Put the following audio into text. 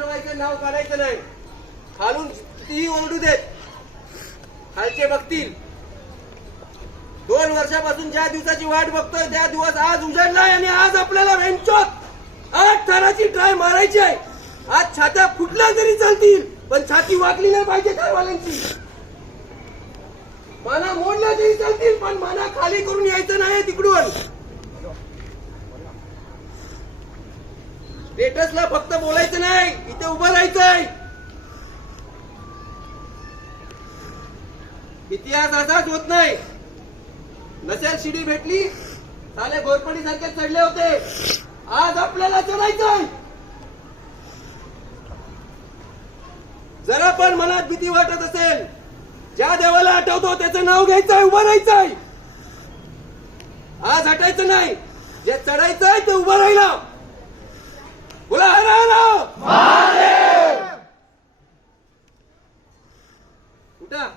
चंद्रबाईचं नाव काढायचं नाही. खालून कितीही ओरडू देत, खालचे बघतील. 2 वर्षापासून ज्या दिवसाची वाट बघतोय त्या दिवस आज उजाडलाय आणि आज आपल्याला वेंचोत 8 थराची ट्राय मारायची आहे. आज छात्या फुटल्या तरी चालतील, पण छाती वाकली नाही पाहिजे कारवाल्यांची. माना मोडल्या तरी चालतील, पण माना खाली करून यायचं नाही तिकडून. स्टेटसला फक्त बोलायचं नाही, इथे उभं राहायचंय. इतिहास असाच होत नाही. नसेल शिडी भेटली, साले घोरपडी सारखे चढले होते. आज आपल्याला चढायचंय. जरा पण मनात भीती वाटत असेल, ज्या देवाला आठवतो त्याचं नाव घ्यायचंय, उभं राहायचंय. आज हटायचं नाही. जे चढायचंय ते उभं राहिलं. बोला हर हर महादेव. उठा.